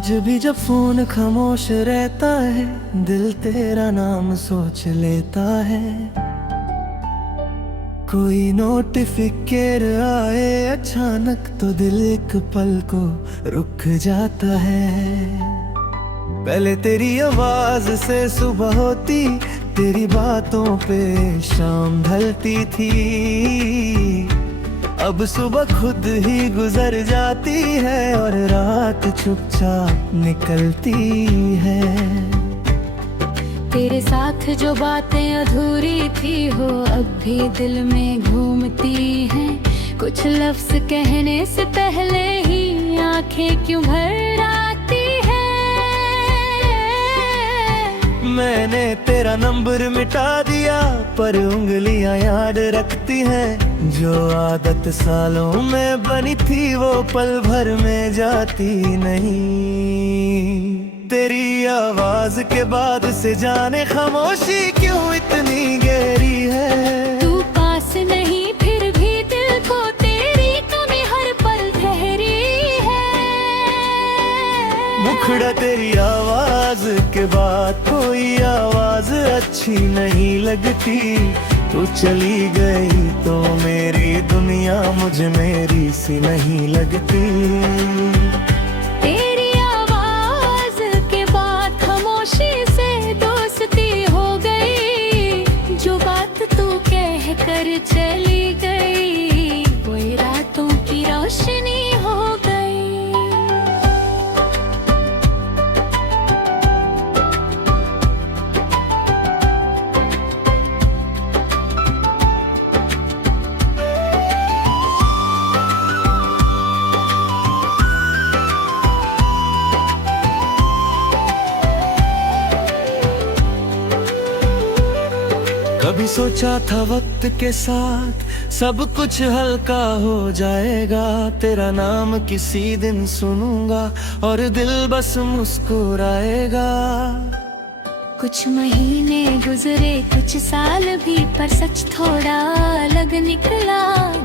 आज भी जब फोन खामोश रहता है, दिल तेरा नाम सोच लेता है। कोई नोटिफिकेशन आए अचानक तो दिल एक पल को रुक जाता है। पहले तेरी आवाज से सुबह होती, तेरी बातों पे शाम ढलती थी। अब सुबह खुद ही गुजर जाती है और रात चुपचाप निकलती है। तेरे साथ जो बातें अधूरी थी हो अब भी दिल में घूमती हैं। कुछ लफ्ज कहने से पहले ही आंखें क्यों भर आती है। मैंने तेरा नंबर मिटा दिया पर उंगलियां याद रखती हैं। जो आदत सालों में बनी थी वो पल भर में जाती नहीं। तेरी आवाज के बाद से जाने खामोशी क्यों इतनी गहरी है। तू पास नहीं फिर भी दिल को तेरी कमी हर पल ठहरी है। मुखड़ा तेरी आवाज के बाद कोई आवाज अच्छी नहीं लगती। तू चली गई तो मेरी दुनिया मुझे मेरी सी नहीं लगती। तेरी आवाज के बाद खामोशी से दोस्ती हो गई। जो बात तू कह कर चली गई वही रातों की रोशनी हो गई। कभी सोचा था वक्त के साथ सब कुछ हल्का हो जाएगा। तेरा नाम किसी दिन सुनूंगा और दिल बस मुस्कुराएगा। कुछ महीने गुजरे कुछ साल भी पर सच थोड़ा अलग निकला।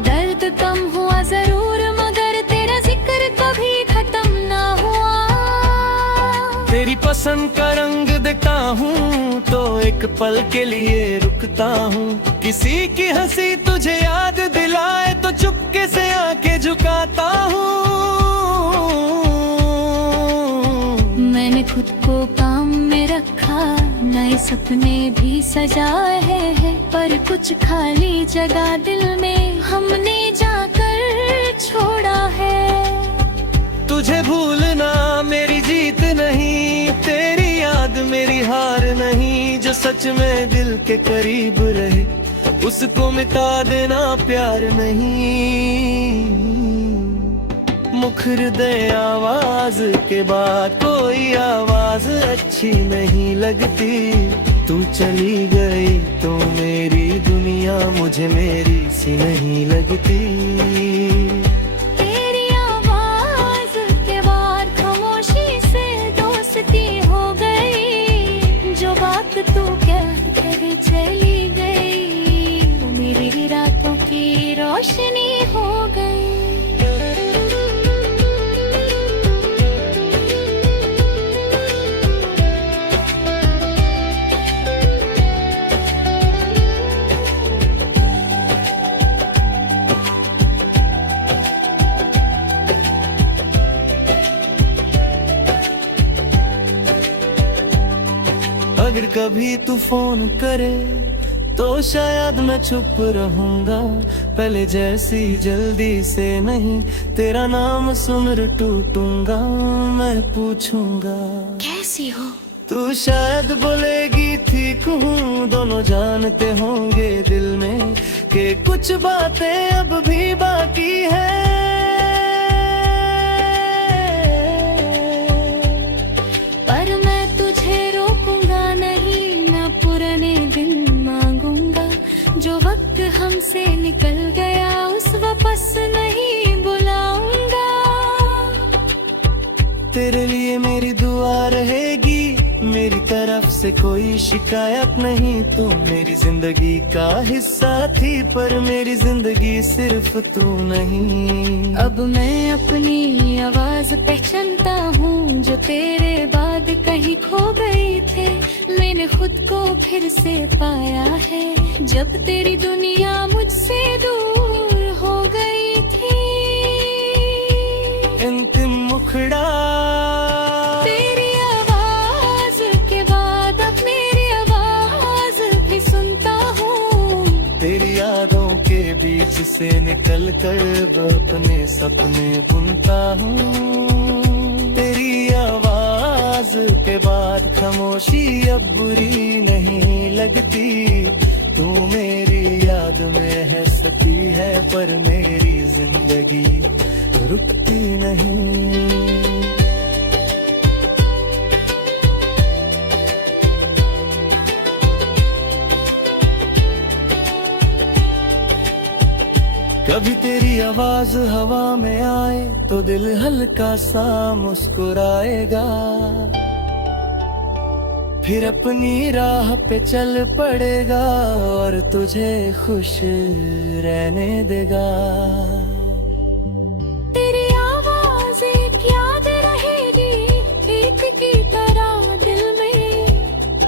दर्द कम हुआ जरूर मगर तेरा जिक्र कभी खत्म ना हुआ। तेरी पसंद का रंग देखता हूँ तो एक पल के लिए रुकता हूँ। किसी की हंसी तुझे याद दिलाए तो चुपके से आंखें झुकाता हूँ। मैंने खुद को काम में रखा, नए सपने भी सजाए हैं पर कुछ खाली जगह दिल में हमने जाकर छोड़ा है। तुझे भूलना मेरी जीत नहीं, तेरी याद मेरी हार नहीं। जो सच में दिल के करीब रहे उसको मिटा देना प्यार नहीं। मुखर आवाज के बाद कोई आवाज अच्छी नहीं लगती। तू चली गई तो मेरी दुनिया मुझे मेरी सी नहीं लगती। तेरी आवाज के बाद खामोशी से दोस्ती हो गई। जो बात तू कह कर चली गई वो मेरी रातों की रोशनी हो गई। अगर कभी तू फोन करे तो शायद मैं चुप रहूंगा। पहले जैसी जल्दी से नहीं, तेरा नाम सुन टूटूंगा। मैं पूछूंगा कैसी हो? तू शायद बोलेगी ठीक हूँ। दोनों जानते होंगे दिल में कि कुछ बातें अब भी बाकी है। पर मैं तुझे रोकूंगा नहीं, ना पुराने दिन मांगूंगा। जो वक्त हमसे निकल गया उस वापस नहीं बुलाऊंगा। तेरे लिए मेरी दुआ रहेगी, मेरी तरफ से से कोई शिकायत नहीं, तू मेरी जिंदगी का हिस्सा थी, पर मेरी जिंदगी सिर्फ तू नहीं। अब मैं अपनी आवाज पहचानता हूँ, जो तेरे बाद कहीं खो गई थे। मैंने खुद को फिर से पाया है, जब तेरी दुनिया मुझसे दूर हो गई थी। अंतिम मुखड़ा तेरी आवाज के बाद अब मेरी आवाज भी सुनता हूँ। तेरी यादों के बीच से निकल कर अपने सपने बुनता हूँ। तेरी आवाज के बाद खामोशी अब बुरी नहीं लगती। तू मेरी याद में है सती है, पर मेरी जिंदगी रुकती नहीं। कभी तेरी आवाज हवा में आए तो दिल हल्का सा मुस्कुराएगा, फिर अपनी राह पे चल पड़ेगा और तुझे खुश रहने देगा। तेरी आवाज एक याद रहेगी गीत की तरह दिल में,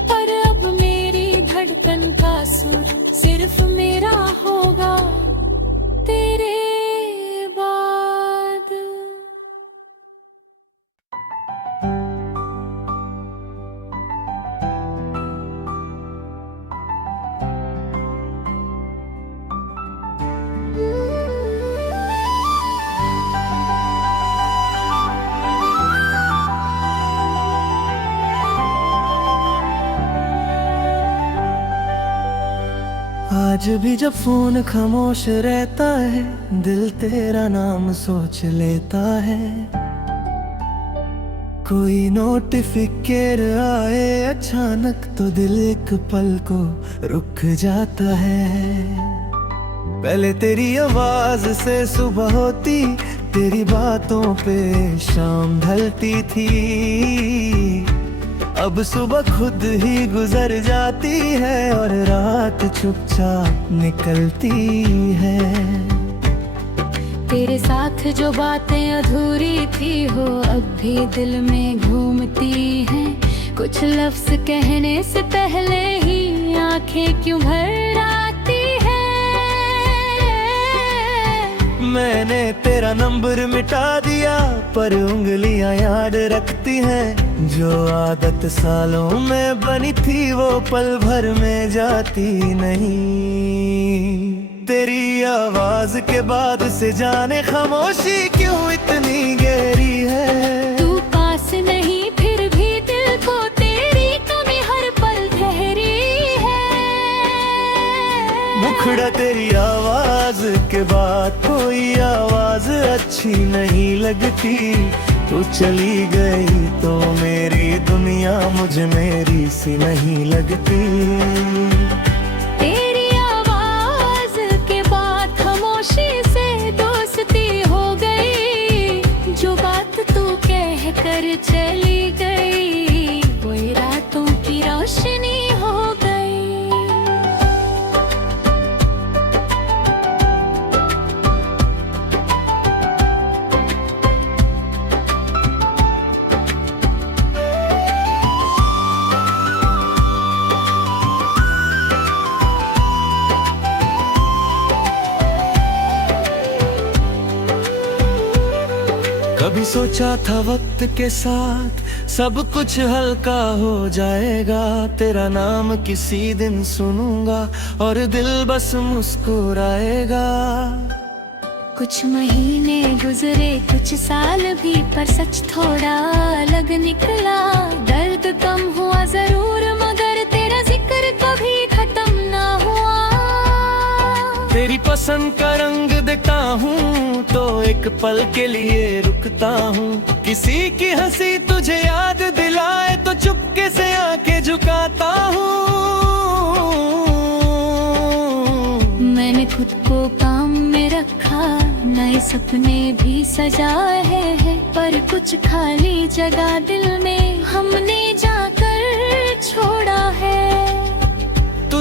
पर अब मेरी धड़कन का सुर सिर्फ मेरा होगा तेरे बाद। आज भी जब फोन खामोश रहता है, दिल तेरा नाम सोच लेता है। कोई नोटिफिकेशन आए अचानक तो दिल एक पल को रुक जाता है। पहले तेरी आवाज से सुबह होती, तेरी बातों पे शाम ढलती थी। अब सुबह खुद ही गुजर जाती है और रात चुपचाप निकलती है। तेरे साथ जो बातें अधूरी थी हो अब भी दिल में घूमती हैं। कुछ लफ्ज कहने से पहले ही आंखें क्यों भर आती हैं। मैंने तेरा नंबर मिटा दिया, पर उंगलियां याद रखती हैं। जो आदत सालों में बनी थी वो पल भर में जाती नहीं। तेरी आवाज के बाद से जाने खामोशी क्यों इतनी गहरी है। तू पास नहीं फिर भी दिल को तेरी कमी हर पल ठहरी है। मुखड़ा तेरी आवाज के बाद कोई आवाज अच्छी नहीं लगती। तू चली गई तो मेरी दुनिया मुझे मेरी सी नहीं लगती। तेरी आवाज के बाद खामोशी से दोस्ती हो गई। जो बात तू कह कर चली गई वही रातों की रोशनी हो गई। कभी सोचा था वक्त के साथ सब कुछ हल्का हो जाएगा। तेरा नाम किसी दिन सुनूंगा और दिल बस मुस्कुराएगा। कुछ महीने गुजरे कुछ साल भी, पर सच थोड़ा अलग निकला। दर्द कम हुआ जरूर मगर तेरा जिक्र कभी खत्म ना हुआ। तेरी पसंद का रंग देखता हूँ तो एक पल के लिए रुकता हूँ। किसी की हंसी तुझे याद दिलाए तो चुपके से आंखें झुकाता हूँ। मैंने खुद को काम में रखा, नए सपने भी सजाए हैं, पर कुछ खाली जगह दिल में हमने जाकर छोड़ा।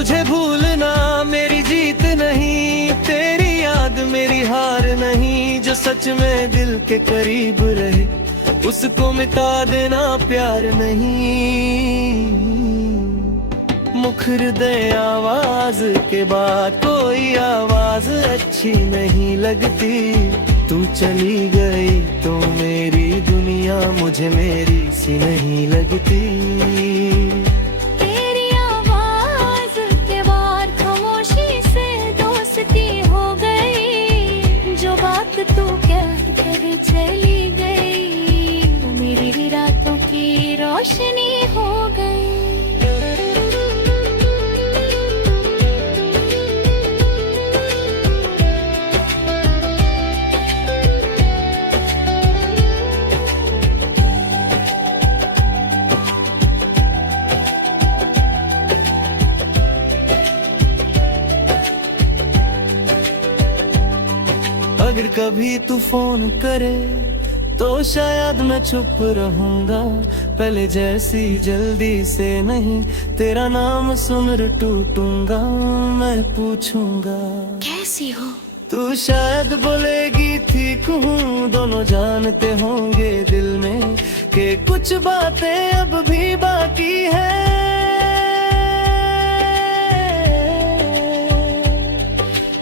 तुझे भूलना मेरी जीत नहीं, तेरी याद मेरी हार नहीं। जो सच में दिल के करीब रहे उसको मिटा देना प्यार नहीं। मुख हृदय आवाज के बाद कोई आवाज अच्छी नहीं लगती। तू चली गई तो मेरी दुनिया मुझे मेरी सी नहीं लगती। तेरी आवाज के बाद खामोशी से दोस्ती हो गई। जो बात तू कह कर चली गई वो मेरी रातों की रोशनी हो गई। अगर कभी तू फोन करे तो शायद मैं चुप रहूंगा। पहले जैसी जल्दी से नहीं, तेरा नाम सुन टूटूंगा। मैं पूछूंगा कैसी हो? तू शायद बोलेगी ठीक हूँ। दोनों जानते होंगे दिल में कि कुछ बातें अब भी बाकी है।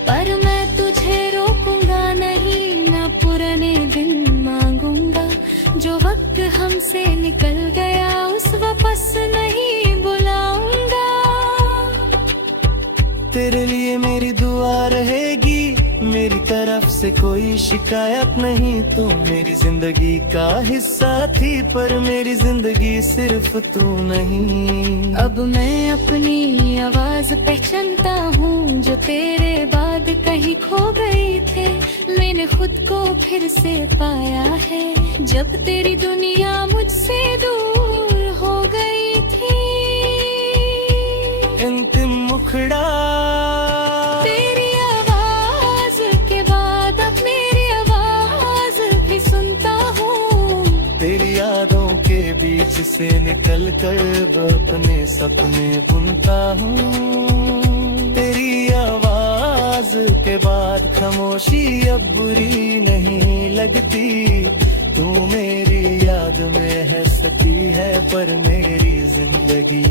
पर मैं तुझे रोकूंगा नहीं, ना पुराने दिन मांगूंगा। जो वक्त हमसे निकल गया उस वापस नहीं बुलाऊंगा। तेरे लिए मेरी दुआ रहेगी, मेरी तरफ से कोई शिकायत नहीं। तू मेरी जिंदगी का हिस्सा थी पर मेरी जिंदगी सिर्फ तू नहीं। अब मैं अपनी आवाज पहचानता हूँ जो तेरे बाद कहीं खो गई थे। मैंने खुद को फिर से पाया है जब तेरी दुनिया मुझसे दूर हो गई थी। अंतिम मुखड़ा तेरी आवाज के बाद अब मेरी आवाज भी सुनता हूँ। तेरी यादों के बीच से निकल कर अपने सपने बुनता हूँ। तेरी आवाज के बाद खामोशी अब बुरी नहीं लगती। तू मेरी याद में है सती है पर मेरी जिंदगी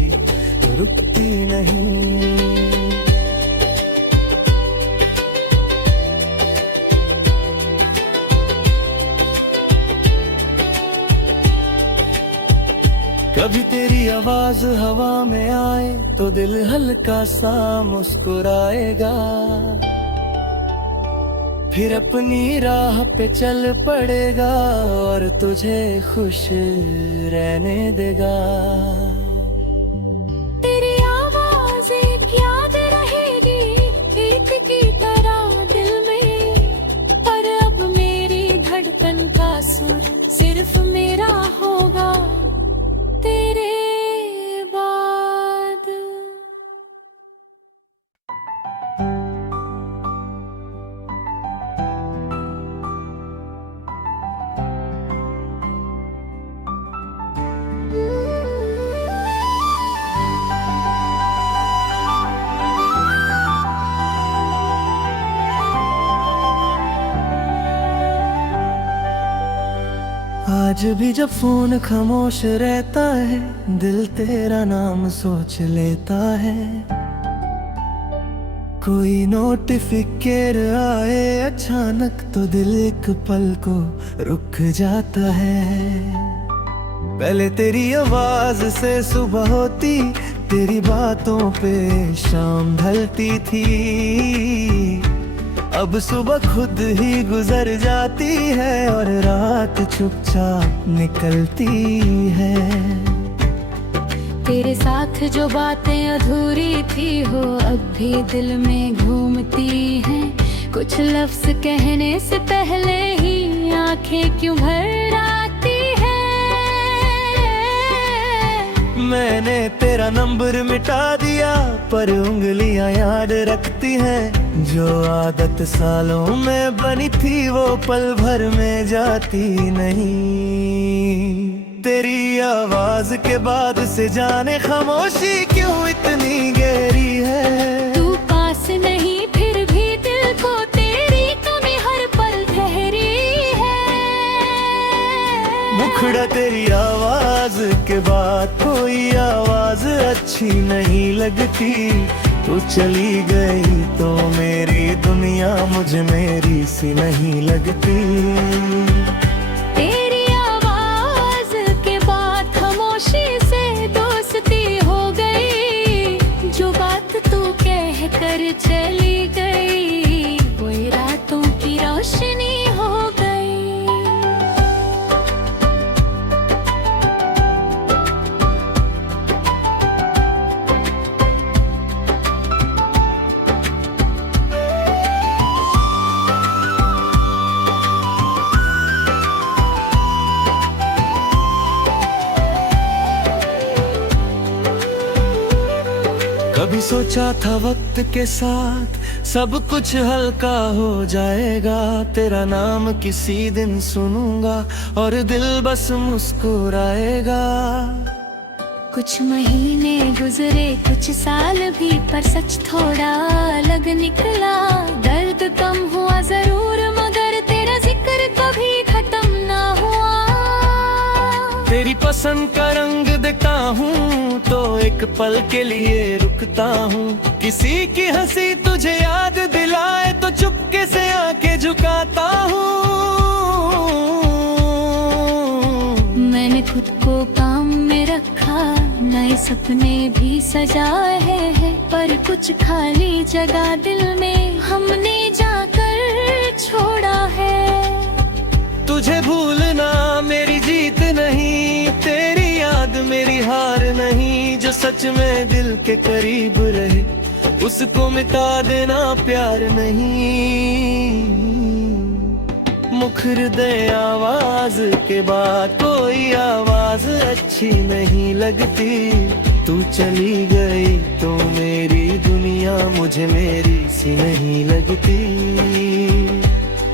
रुकती नहीं। कभी तेरी आवाज हवा में आए तो दिल हल्का सा मुस्कुराएगा। फिर अपनी राह पे चल पड़ेगा और तुझे खुश रहने देगा। तेरी आवाज एक याद रहेगी गीत की तरह दिल में। पर अब मेरी धड़कन का सुर सिर्फ मेरा होगा तेरे बाद। आज भी जब फोन खामोश रहता है दिल तेरा नाम सोच लेता है। कोई नोटिफिकेशन आए अचानक तो दिल एक पल को रुक जाता है। पहले तेरी आवाज से सुबह होती, तेरी बातों पे शाम ढलती थी। अब सुबह खुद ही गुजर जाती है और रात चुपचाप निकलती है। तेरे साथ जो बातें अधूरी थी हो अब भी दिल में घूमती हैं। कुछ लफ्ज कहने से पहले ही आंखें क्यों भर आती है। मैंने तेरा नंबर मिटा दिया पर उंगलियां याद रखती हैं। जो आदत सालों में बनी थी वो पल भर में जाती नहीं। तेरी आवाज के बाद से जाने खामोशी क्यों इतनी गहरी है। तू पास नहीं फिर भी दिल को तेरी कमी हर पल ठहरी है। मुखड़ा तेरी आवाज के बाद कोई आवाज अच्छी नहीं लगती। तू चली गई तो मेरी दुनिया मुझे मेरी सी नहीं लगती। तेरी आवाज के बाद खामोशी से दोस्ती हो गई। जो बात तू कह कर चली गई वही रातों की रोशनी हो गई। कभी सोचा था वक्त के साथ सब कुछ हल्का हो जाएगा। तेरा नाम किसी दिन सुनूंगा और दिल बस मुस्कुराएगा। कुछ महीने गुजरे कुछ साल भी पर सच थोड़ा अलग निकला। दर्द कम हुआ जरूर मगर तेरा जिक्र कभी खत्म ना हुआ। तेरी पसंद का रंग देखता हूँ तो एक पल के लिए रुकता हूँ। किसी की हंसी तुझे याद दिलाए तो चुपके से आंखें झुकाता हूँ। मैंने खुद को काम में रखा, नए सपने भी सजाए हैं, पर कुछ खाली जगह दिल में हमने जाकर छोड़ा है। तुझे भूलना मेरी जीत नहीं, तेरी याद मेरी हार नहीं। जो सच में दिल के करीब रहे उसको मिटा देना प्यार नहीं। मुख हृदय आवाज के बाद कोई आवाज अच्छी नहीं लगती। तू चली गई तो मेरी दुनिया मुझे मेरी सी नहीं लगती।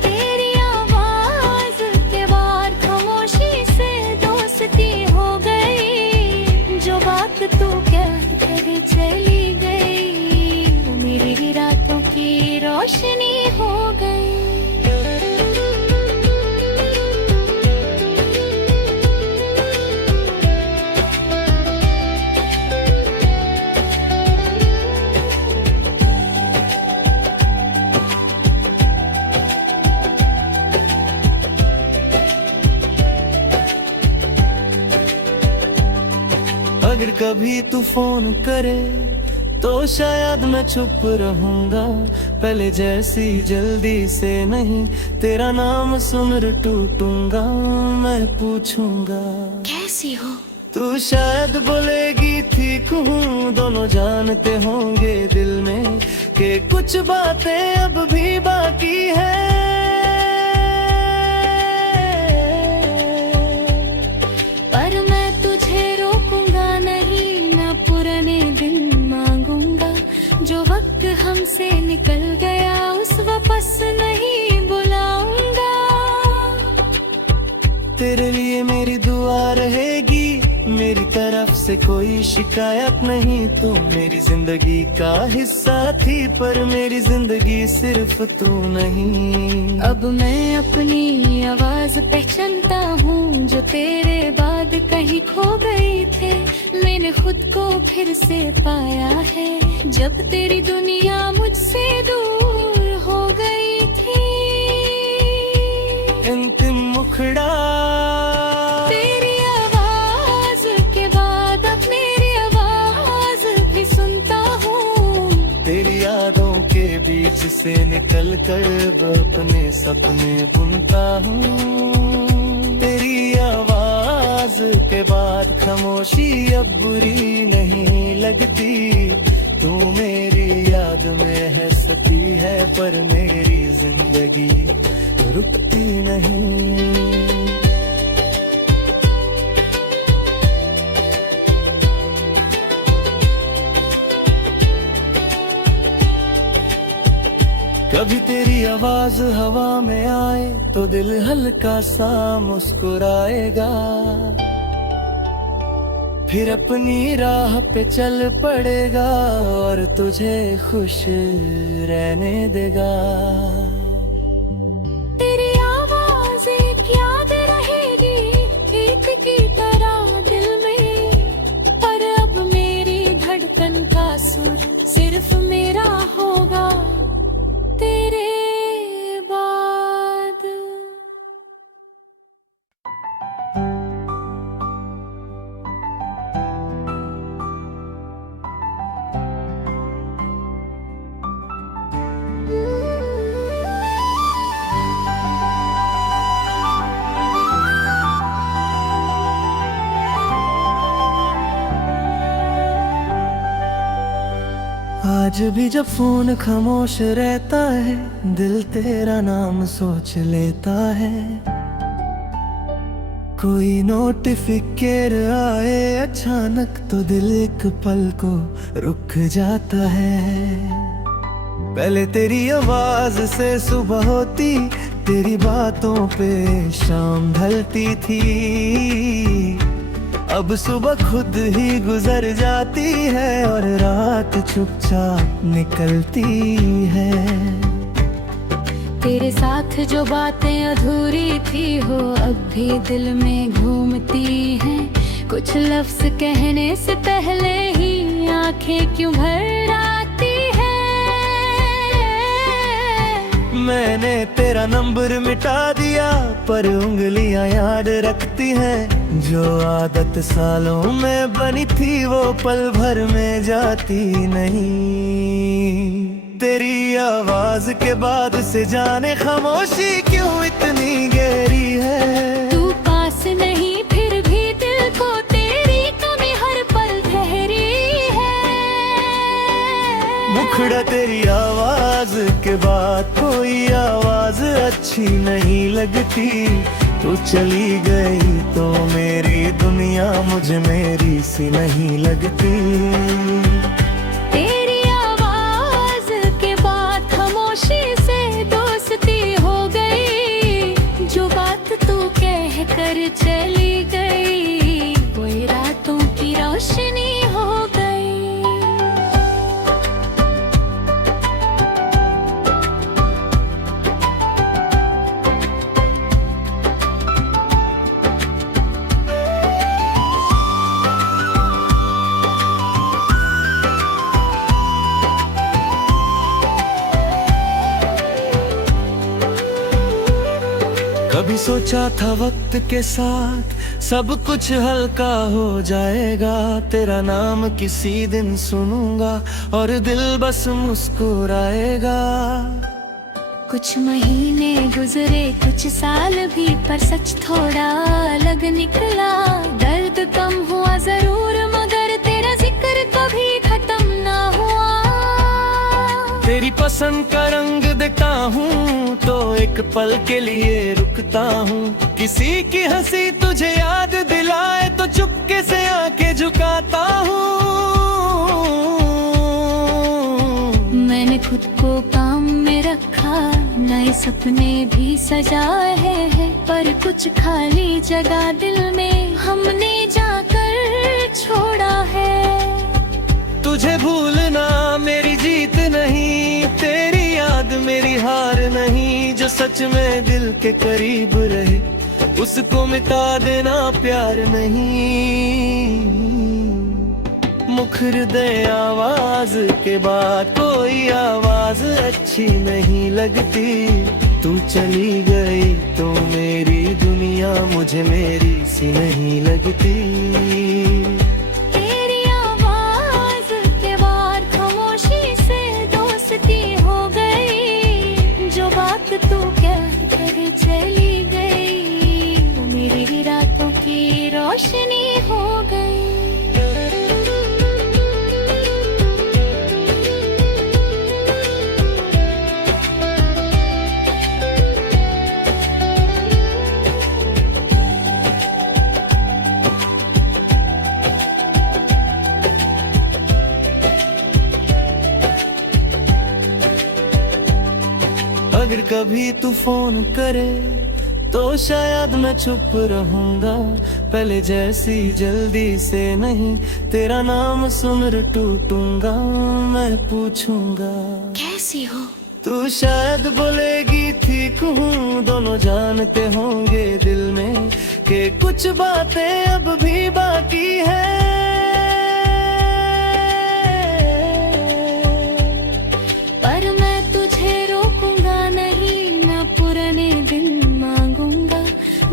तेरी आवाज के बाद खामोशी से दोस्ती हो गई। जो बात तू कह कर चली गई वो मेरी रातों की रोशनी हो गई। अगर कभी तू फोन करे तो शायद मैं चुप रहूंगा। पहले जैसी जल्दी से नहीं, तेरा नाम सुन टूटूंगा। मैं पूछूंगा कैसी हो? तू शायद बोलेगी ठीक हूँ। दोनों जानते होंगे दिल में कि कुछ बातें अब भी बाकी है। पर मैं तुझे रोकूंगा नहीं, ना पुराने दिन मांगूंगा। जो वक्त हमसे निकल गया उस वापस नहीं बुलाऊंगा। तेरे लिए मेरी दुआ रहेगी, मेरी तरफ से कोई शिकायत नहीं। तू मेरी जिंदगी का हिस्सा थी पर मेरी जिंदगी सिर्फ तू नहीं। अब मैं अपनी आवाज पहचानता हूँ जो तेरे बाद कहीं खो गई थे। मैंने खुद को फिर से पाया है जब तेरी दुनिया मुझसे दूर हो गई थी। अंतिम मुखड़ा तेरी आवाज के बाद अब मेरी आवाज भी सुनता हूँ। तेरी यादों के बीच से निकल कर अपने सपने बुनता हूँ। तेरी आवाज के बाद खामोशी अब बुरी नहीं लगती। तू मेरी याद में हंसती है पर मेरी जिंदगी रुकती नहीं। कभी तेरी आवाज हवा में आए तो दिल हल्का सा मुस्कुराएगा। फिर अपनी राह पे चल पड़ेगा और तुझे खुश रहने देगा। तेरी आवाज एक याद रहेगी गीत की तरह दिल में, पर अब मेरी धड़कन का सुर सिर्फ मेरा होगा तेरे बाद। आज भी जब फोन खामोश रहता है, दिल तेरा नाम सोच लेता है। कोई नोटिफिकेशन आए अचानक तो दिल एक पल को रुक जाता है। पहले तेरी आवाज से सुबह होती, तेरी बातों पे शाम ढलती थी। अब सुबह खुद ही गुजर जाती है और रात चुपचाप निकलती है। तेरे साथ जो बातें अधूरी थी हो अब भी दिल में घूमती हैं। कुछ लफ्ज कहने से पहले ही आंखें क्यों भर आती है। मैंने तेरा नंबर मिटा दिया पर उंगलियां याद रखती हैं। जो आदत सालों में बनी थी वो पल भर में जाती नहीं। तेरी आवाज के बाद से जाने खामोशी क्यों इतनी गहरी है। तू पास नहीं फिर भी दिल को तेरी कमी हर पल ठहरी है। मुखड़ा तेरी आवाज के बाद कोई आवाज अच्छी नहीं लगती। तू चली गई तो मेरी दुनिया मुझे मेरी सी नहीं लगती। तेरी आवाज के बाद खामोशी से दोस्ती हो गई। जो बात तू कह कर चली गई वही रातों की रोशनी हो गई। कभी सोचा था वक्त के साथ सब कुछ हल्का हो जाएगा। तेरा नाम किसी दिन सुनूंगा और दिल बस मुस्कुराएगा। कुछ महीने गुजरे कुछ साल भी पर सच थोड़ा अलग निकला। दर्द कम हुआ जरूर मगर तेरा जिक्र कभी खत्म ना हुआ। तेरी पसंद का रंग देखता हूँ तो एक पल के लिए रुकता हूँ। किसी की हंसी तुझे याद दिलाए तो चुपके से आंखें झुकाता हूँ। मैंने खुद को काम में रखा, नए सपने भी सजाए हैं, पर कुछ खाली जगह दिल में हमने जाकर छोड़ा है। तुझे भूलना मेरी जीत नहीं, तेरी याद मेरी हार नहीं। जो सच में दिल के करीब रहे उसको मिटा देना प्यार नहीं। मुखर आवाज के बाद कोई आवाज अच्छी नहीं लगती। तू चली गई तो मेरी दुनिया मुझे मेरी सी नहीं लगती। तेरी आवाज के बाद खामोशी से दोस्ती हो गई। जो बात तू कह कर चली गई वो मेरी रातों की रोशनी हो गई। अगर कभी तू फोन करे तो शायद मैं चुप रहूंगा, पहले जैसी जल्दी से नहीं। तेरा नाम सुन टूटूंगा, मैं पूछूंगा कैसी हो? तू शायद बोलेगी ठीक हूँ। दोनों जानते होंगे दिल में कि कुछ बातें अब भी बाकी है। पर मैं तुझे रोकूंगा नहीं, ना पुराने दिन मांगूंगा।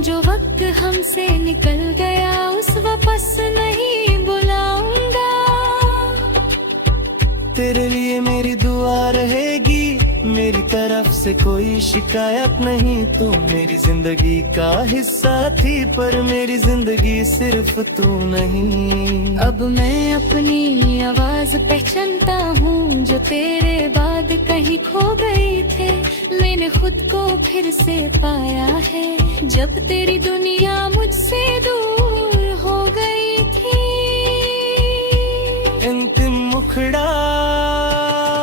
जो वक्त हमसे निकल गया उस वापस नहीं बुलाऊंगा। तेरे लिए मेरी दुआ रहेगी, मेरी तरफ से कोई शिकायत नहीं। तू मेरी जिंदगी का हिस्सा थी, पर मेरी जिंदगी सिर्फ तू नहीं। अब मैं अपनी आवाज पहचानता हूँ, जो तेरे बाद कहीं खो गई थे। मैंने खुद को फिर से पाया है, जब तेरी दुनिया मुझसे दूर हो गई थी। अंतिम मुखड़ा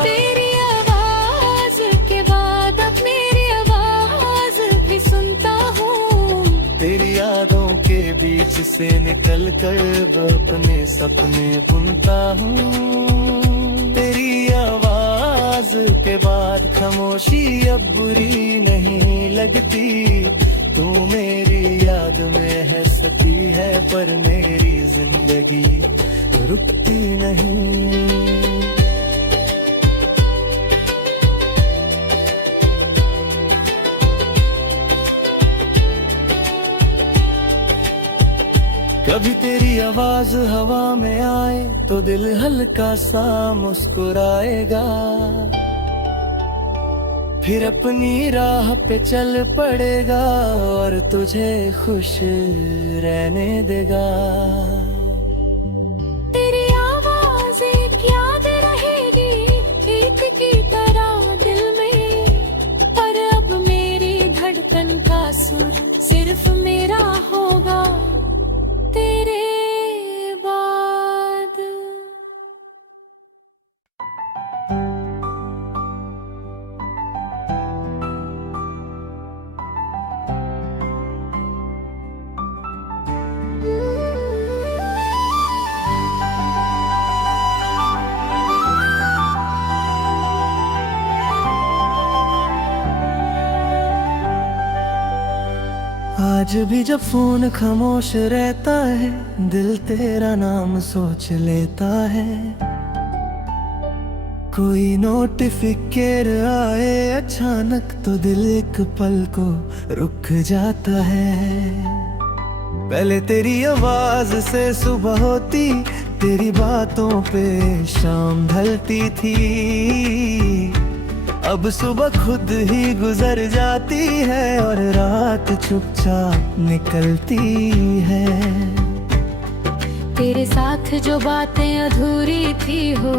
तेरी आवाज के बाद अब मेरी आवाज भी सुनता हूँ। तेरी यादों के बीच से निकल कर अपने सपने बुनता हूँ। तेरी आवाज के बाद खामोशी अब बुरी नहीं लगती। तू मेरी याद में हंसती है, पर मेरी जिंदगी रुकती नहीं। कभी तेरी आवाज हवा में आए तो दिल हल्का सा मुस्कुराएगा। फिर अपनी राह पे चल पड़ेगा और तुझे खुश रहने देगा। तेरी आवाज एक याद रहेगी, गीत की तरह दिल में। पर अब मेरी धड़कन का सुर सिर्फ मेरा होगा तेरे बाद। आज भी जब फोन खामोश रहता है, दिल तेरा नाम सोच लेता है। कोई नोटिफिकेशन आए अचानक तो दिल एक पल को रुक जाता है। पहले तेरी आवाज से सुबह होती, तेरी बातों पे शाम ढलती थी। अब सुबह खुद ही गुजर जाती है और रात चुपचाप निकलती है। तेरे साथ जो बातें अधूरी थी हो